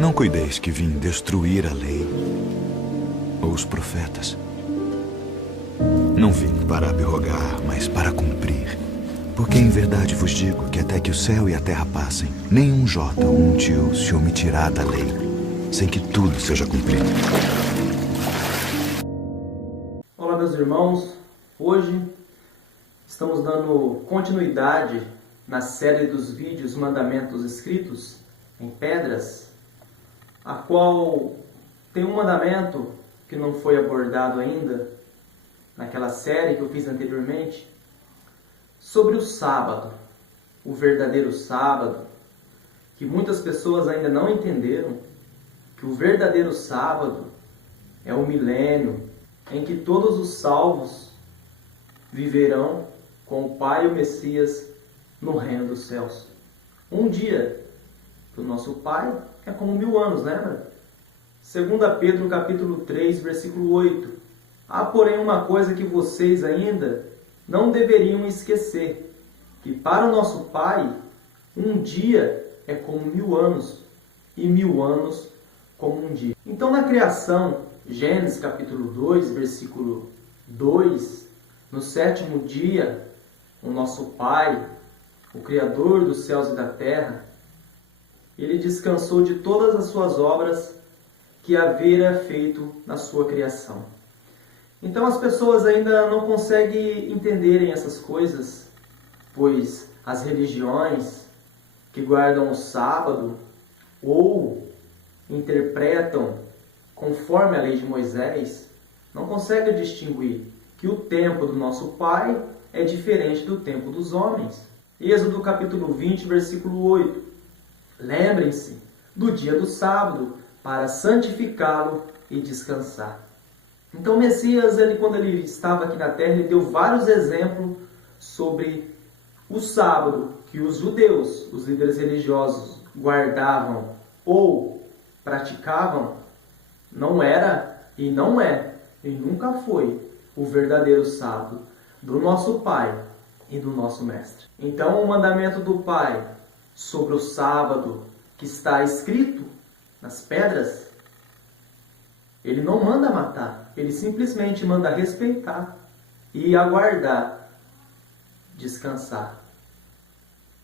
Não cuideis que vim destruir a lei ou os profetas. Não vim para abrogar, mas para cumprir. Porque em verdade vos digo que até que o céu e a terra passem, nenhum jota ou um tio se omitirá da lei, sem que tudo seja cumprido. Olá, meus irmãos. Hoje estamos dando continuidade na série dos vídeos Mandamentos Escritos em Pedras, a qual tem um mandamento que não foi abordado ainda naquela série que eu fiz anteriormente, sobre o sábado, o verdadeiro sábado, que muitas pessoas ainda não entenderam, que o verdadeiro sábado é o milênio em que todos os salvos viverão com o Pai e o Messias no reino dos céus. Um dia do nosso Pai é como 1000 anos, lembra? 2 Pedro capítulo 3, versículo 8. Há, porém, uma coisa que vocês ainda não deveriam esquecer, que para o nosso Pai, um dia é como 1000 anos, e 1000 anos como um dia. Então, na criação, Gênesis capítulo 2, versículo 2, no 7º dia, o nosso Pai, o Criador dos céus e da terra, ele descansou de todas as suas obras que havia feito na sua criação. Então as pessoas ainda não conseguem entenderem essas coisas, pois as religiões que guardam o sábado ou interpretam conforme a lei de Moisés não conseguem distinguir que o tempo do nosso Pai é diferente do tempo dos homens. Êxodo capítulo 20, versículo 8. Lembrem-se do dia do sábado para santificá-lo e descansar. Então, o Messias, quando ele estava aqui na terra, ele deu vários exemplos sobre o sábado que os judeus, os líderes religiosos, guardavam ou praticavam. Não era e não é e nunca foi o verdadeiro sábado do nosso Pai e do nosso Mestre. Então, o mandamento do Pai sobre o sábado que está escrito nas pedras, ele não manda matar, ele simplesmente manda respeitar e aguardar, descansar,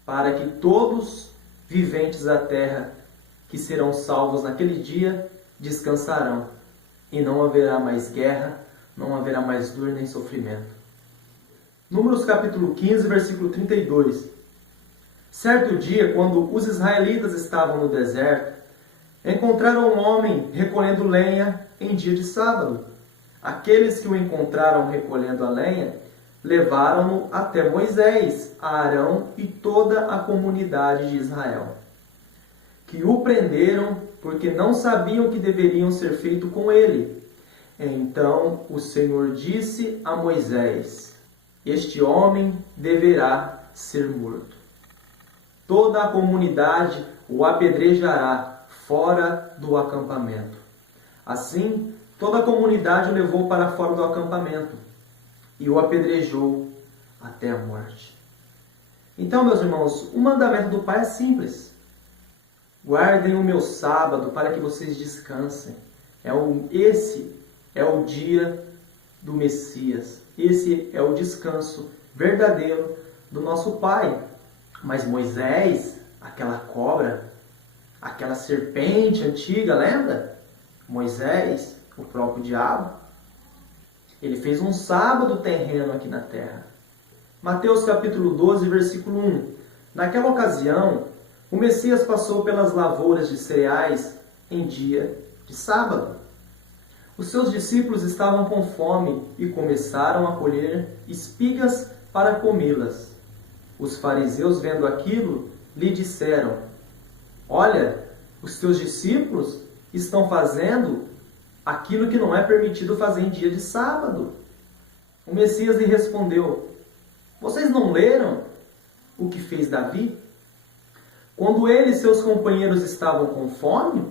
para que todos viventes da terra que serão salvos naquele dia descansarão, e não haverá mais guerra, não haverá mais dor nem sofrimento. Números capítulo 15, versículo 32. Certo dia, quando os israelitas estavam no deserto, encontraram um homem recolhendo lenha em dia de sábado. Aqueles que o encontraram recolhendo a lenha levaram-no até Moisés, Arão e toda a comunidade de Israel, que o prenderam porque não sabiam o que deveriam ser feito com ele. Então o Senhor disse a Moisés: este homem deverá ser morto. Toda a comunidade o apedrejará fora do acampamento. Assim, toda a comunidade o levou para fora do acampamento e o apedrejou até a morte. Então, meus irmãos, o mandamento do Pai é simples. Guardem o meu sábado para que vocês descansem. Esse é o dia do Messias. Esse é o descanso verdadeiro do nosso Pai. Mas Moisés, aquela cobra, aquela serpente antiga, lembra? Moisés, o próprio diabo, ele fez um sábado terreno aqui na terra. Mateus capítulo 12, versículo 1. Naquela ocasião, o Messias passou pelas lavouras de cereais em dia de sábado. Os seus discípulos estavam com fome e começaram a colher espigas para comê-las. Os fariseus, vendo aquilo, lhe disseram: olha, os teus discípulos estão fazendo aquilo que não é permitido fazer em dia de sábado. O Messias lhe respondeu: vocês não leram o que fez Davi? Quando ele e seus companheiros estavam com fome,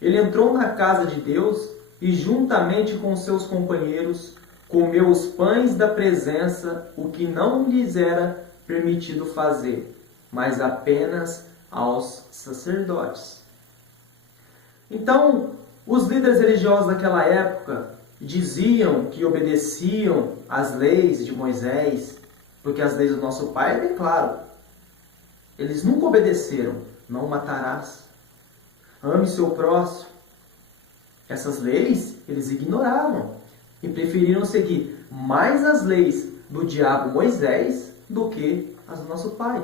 ele entrou na casa de Deus e, juntamente com seus companheiros, comeu os pães da presença, o que não lhes era permitido fazer, mas apenas aos sacerdotes. Então, os líderes religiosos daquela época diziam que obedeciam às leis de Moisés, porque as leis do nosso pai é bem claro. Eles nunca obedeceram. Não matarás. Ame seu próximo. Essas leis eles ignoravam e preferiram seguir mais as leis do diabo Moisés do que as do nosso pai.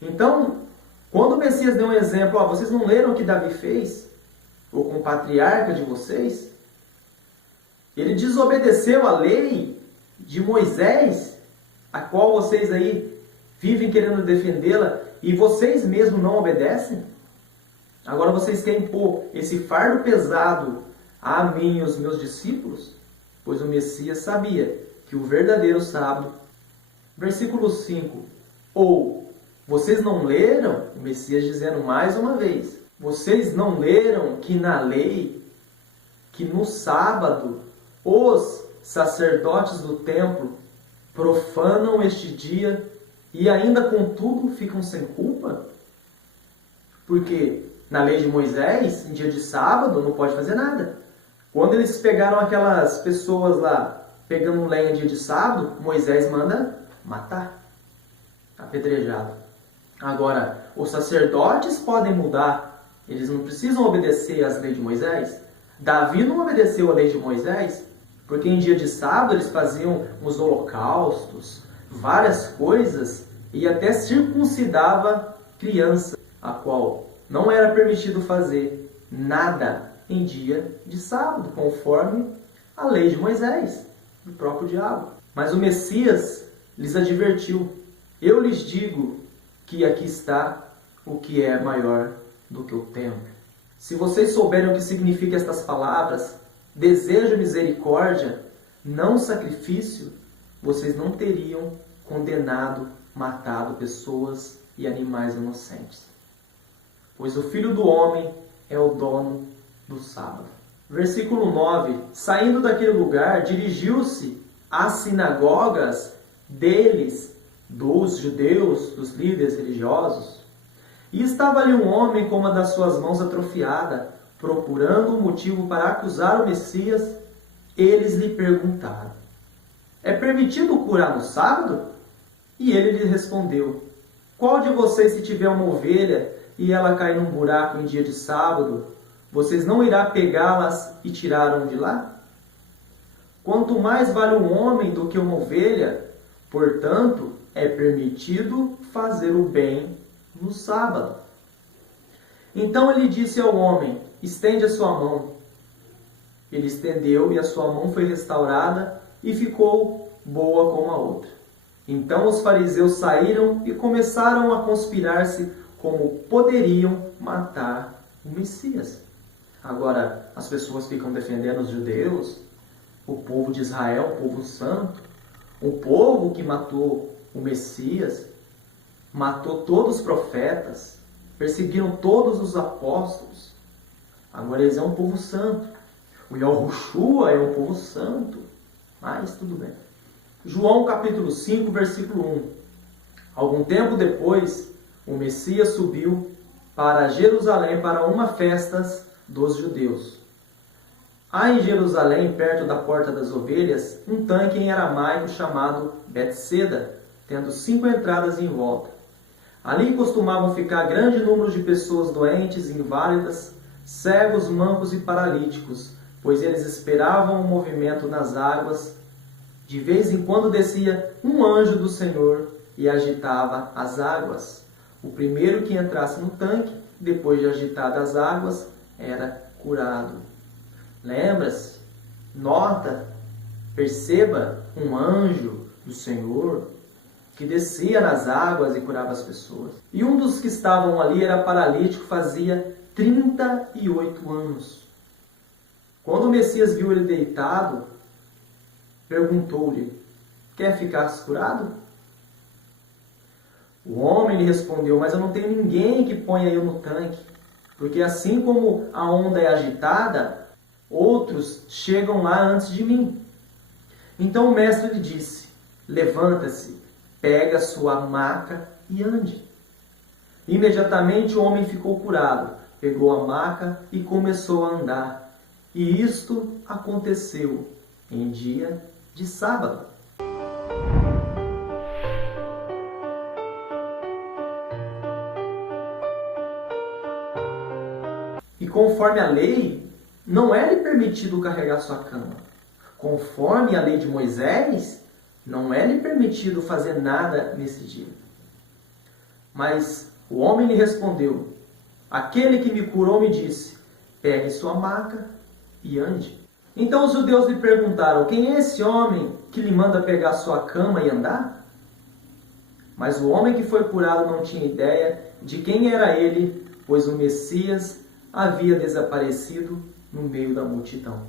Então, quando o Messias deu um exemplo, vocês não leram o que Davi fez? Ou com o patriarca de vocês? Ele desobedeceu a lei de Moisés, a qual vocês aí vivem querendo defendê-la, e vocês mesmos não obedecem? Agora vocês querem pôr esse fardo pesado a mim e os meus discípulos? Pois o Messias sabia que o verdadeiro sábado, versículo 5, ou vocês não leram, o Messias dizendo mais uma vez, vocês não leram que na lei, que no sábado, os sacerdotes do templo profanam este dia e ainda contudo ficam sem culpa? Porque na lei de Moisés, em dia de sábado, não pode fazer nada. Quando eles pegaram aquelas pessoas lá, pegando lenha em dia de sábado, Moisés manda matar, apedrejado. Agora, os sacerdotes podem mudar, eles não precisam obedecer às leis de Moisés. Davi não obedeceu à lei de Moisés, porque em dia de sábado eles faziam os holocaustos, várias coisas, e até circuncidava criança, a qual não era permitido fazer nada em dia de sábado, conforme a lei de Moisés, do próprio diabo. Mas o Messias lhes advertiu: eu lhes digo que aqui está o que é maior do que o templo. Se vocês souberem o que significam estas palavras, desejo misericórdia, não sacrifício, vocês não teriam condenado, matado pessoas e animais inocentes. Pois o Filho do Homem é o dono do sábado. Versículo 9. Saindo daquele lugar, dirigiu-se às sinagogas deles, dos judeus, dos líderes religiosos. E estava ali um homem com uma das suas mãos atrofiada, procurando um motivo para acusar o Messias. Eles lhe perguntaram: é permitido curar no sábado? E ele lhe respondeu: qual de vocês, se tiver uma ovelha e ela cair num buraco em dia de sábado, vocês não irá pegá-las e tirá-las de lá? Quanto mais vale um homem do que uma ovelha, portanto, é permitido fazer o bem no sábado. Então ele disse ao homem: estende a sua mão. Ele estendeu e a sua mão foi restaurada e ficou boa como a outra. Então os fariseus saíram e começaram a conspirar-se como poderiam matar o Messias. Agora, as pessoas ficam defendendo os judeus, o povo de Israel, o povo santo, o povo que matou o Messias, matou todos os profetas, perseguiram todos os apóstolos. Agora eles é um povo santo. O Yahushua é um povo santo. Mas tudo bem. João capítulo 5, versículo 1. Algum tempo depois, o Messias subiu para Jerusalém para uma festa dos judeus. Há em Jerusalém, perto da Porta das Ovelhas, um tanque em aramaico chamado Betseda, tendo 5 entradas em volta. Ali costumavam ficar grande número de pessoas doentes, inválidas, cegos, mancos e paralíticos, pois eles esperavam o movimento nas águas. De vez em quando descia um anjo do Senhor e agitava as águas. O primeiro que entrasse no tanque, depois de agitadas as águas, era curado. Lembra-se? Nota, perceba um anjo do Senhor que descia nas águas e curava as pessoas. E um dos que estavam ali era paralítico, fazia 38 anos. Quando o Messias viu ele deitado, perguntou-lhe: quer ficar curado? O homem lhe respondeu: mas eu não tenho ninguém que ponha eu no tanque, porque assim como a onda é agitada, outros chegam lá antes de mim. Então o mestre lhe disse: levanta-se, pega sua maca e ande. Imediatamente o homem ficou curado, pegou a maca e começou a andar. E isto aconteceu em dia de sábado. E conforme a lei, não era permitido carregar sua cama. Conforme a lei de Moisés, não era permitido fazer nada nesse dia. Mas o homem lhe respondeu: aquele que me curou me disse, pegue sua maca e ande. Então os judeus lhe perguntaram: quem é esse homem que lhe manda pegar sua cama e andar? Mas o homem que foi curado não tinha ideia de quem era ele, pois o Messias havia desaparecido no meio da multidão.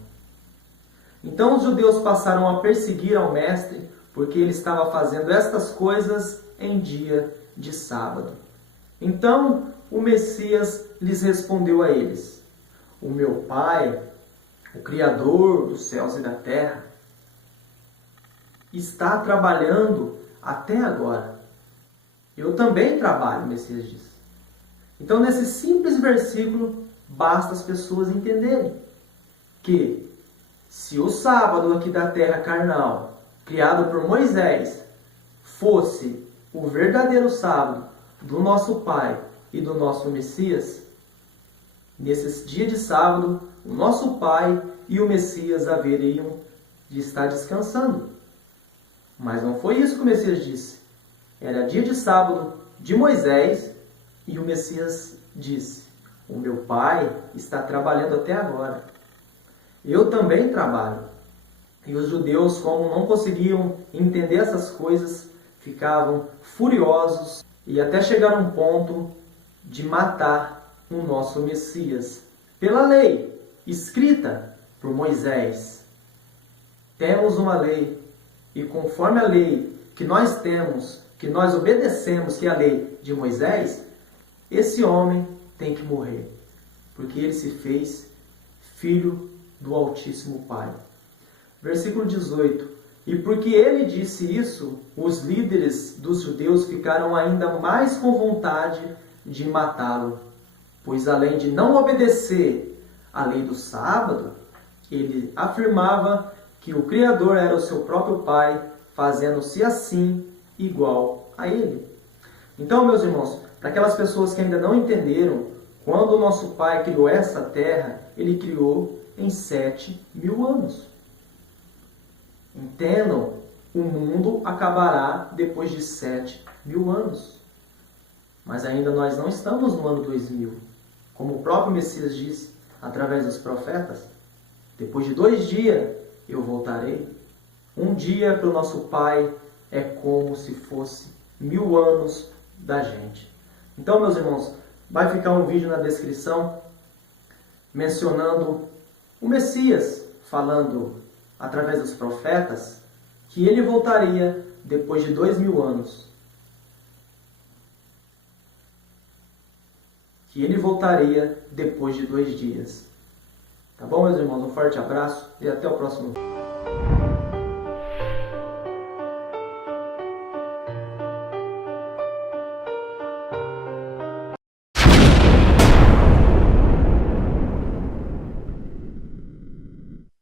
Então os judeus passaram a perseguir ao mestre, porque ele estava fazendo estas coisas em dia de sábado. Então o Messias lhes respondeu a eles: o meu Pai, o Criador dos céus e da terra, está trabalhando até agora. Eu também trabalho, o Messias disse. Então, nesse simples versículo, basta as pessoas entenderem que, se o sábado aqui da terra carnal, criado por Moisés, fosse o verdadeiro sábado do nosso Pai e do nosso Messias, nesse dia de sábado, o nosso Pai e o Messias haveriam de estar descansando. Mas não foi isso que o Messias disse. Era dia de sábado de Moisés e o Messias disse: o meu Pai está trabalhando até agora. Eu também trabalho. E os judeus, como não conseguiam entender essas coisas, ficavam furiosos e até chegaram a um ponto de matar o nosso Messias. Pela lei escrita por Moisés, temos uma lei, e conforme a lei que nós temos, que nós obedecemos, que é a lei de Moisés, esse homem tem que morrer, porque ele se fez filho do Altíssimo Pai. Versículo 18. E porque ele disse isso, os líderes dos judeus ficaram ainda mais com vontade de matá-lo, pois além de não obedecer à lei do sábado, ele afirmava que o Criador era o seu próprio Pai, fazendo-se assim igual a ele. Então, meus irmãos, para aquelas pessoas que ainda não entenderam, quando o nosso Pai criou essa terra, ele criou em 7.000 anos. Entendam, o mundo acabará depois de 7.000 anos. Mas ainda nós não estamos no ano 2000. Como o próprio Messias disse, através dos profetas, depois de 2 dias eu voltarei. Um dia para o nosso Pai é como se fosse 1000 anos da gente. Então, meus irmãos, vai ficar um vídeo na descrição mencionando o Messias, falando através dos profetas que ele voltaria depois de 2000 anos. Que ele voltaria depois de 2 dias. Tá bom, meus irmãos? Um forte abraço e até o próximo vídeo.